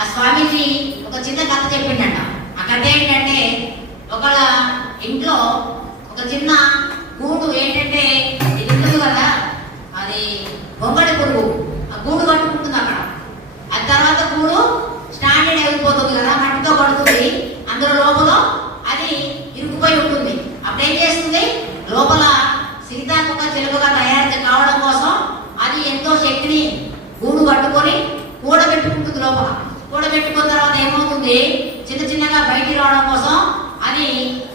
ఆ స్వామీజీ ఒక చిన్న కథ చెప్పిండట. ఆ కథ ఏంటంటే ఒక ఇంట్లో ఒక చిన్న గూడు ఏంటంటే ఇది ఉంటుంది కదా అది బొంగడి పురుగు. ఆ గూడు కట్టుకుంటుంది అక్కడ. ఆ తర్వాత గూడు స్టాండర్డ్ అయిపోతుంది కదా మట్టితో పడుతుంది అందులో లోపల అది ఇరుక్కుపోయి ఉంటుంది. అప్పుడు ఏం చేస్తుంది? లోపల సీతాకొక చిలుకగా తయారు కావడం కోసం అది ఎంతో శక్తిని గూడు కట్టుకొని కూడబెట్టుకుంటుంది లోపల కూడబెట్టుకున్న తర్వాత ఏమవుతుంది? చిన్న చిన్నగా బయటికి రావడం కోసం అది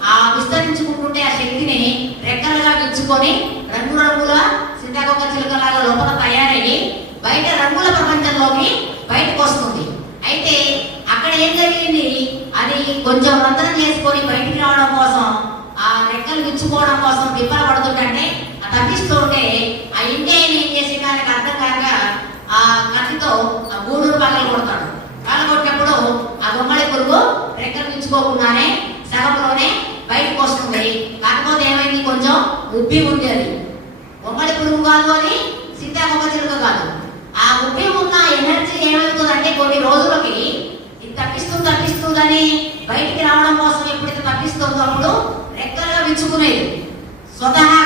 ఆ విస్తరించుకుంటుంటే ఆ శక్తిని రెక్కలుగా విచ్చుకొని రంగు రంగుల సీతాకొక చిలుకలాగా లోపల తయారయ్యి బయట రంగుల ప్రపంచంలోకి బయటకు వస్తుంది. అయితే అక్కడ ఏం జరిగింది? అది కొంచెం రంధ్రం చేసుకొని బయటికి రావడం కోసం ఆ రెక్కలు విచ్చుకోవడం కోసం తిప్పల పడుతుంటే తప్పిస్తుంటే ఆ ఇండియన్ ఏం చేసి దానికి అర్థం కాక ఆ కత్తితో ఆ గూడూరు పగలు కొడతాడు పగలు కొట్టినప్పుడు ఆ గుమ్మడి పురుగు రెక్కలు విచ్చుకోకుండానే సగంలోనే బయటకు వస్తుంది. కాకపోతే ఏమైంది? కొంచెం ఉబ్బి ఉంది అది. పురుగు కాదు అని సీతాకొక చిలుక కాదు. ఆ ఉబ్బి ఉన్న ఎనర్జీ ఏమవుతుందంటే కొన్ని రోజులకి ఇది తప్పిస్తూ తప్పిస్తుందని బయటికి రావడం కోసం ఎప్పుడైతే తప్పిస్తుందో అప్పుడు రెక్కలుగా విచ్చుకునేది. స్వతహా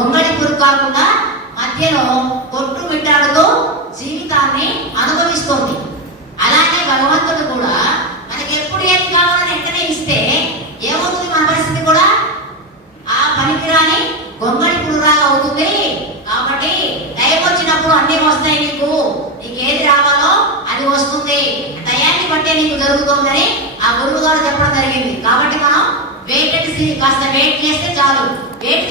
ఇటు గొంగళి కాకుండా మధ్యలో కొట్టు మిట్టాడుతూ జీవితాన్ని అనుభవిస్తోంది. అలానే భగవంతుడు కూడా మనకి ఎప్పుడు ఏది కావాలని వెంటనే ఇస్తే ఏమవుతుంది మన పరిస్థితి కూడా? ఆ పనికిరాని గొంగళి పురురాగా అవుతుంది. కాబట్టి టైం వచ్చినప్పుడు అన్నీ వస్తాయి నీకు. నీకు ఏది రావాలో అది వస్తుంది. టయాన్ని బట్టే నీకు జరుగుతుందని ఆ గురువు గారు చెప్పడం జరిగింది. కాబట్టి మనం వెయిట్ అండ్ సీ కాస్త వెయిట్ చేస్తే చాలు. వెయిట్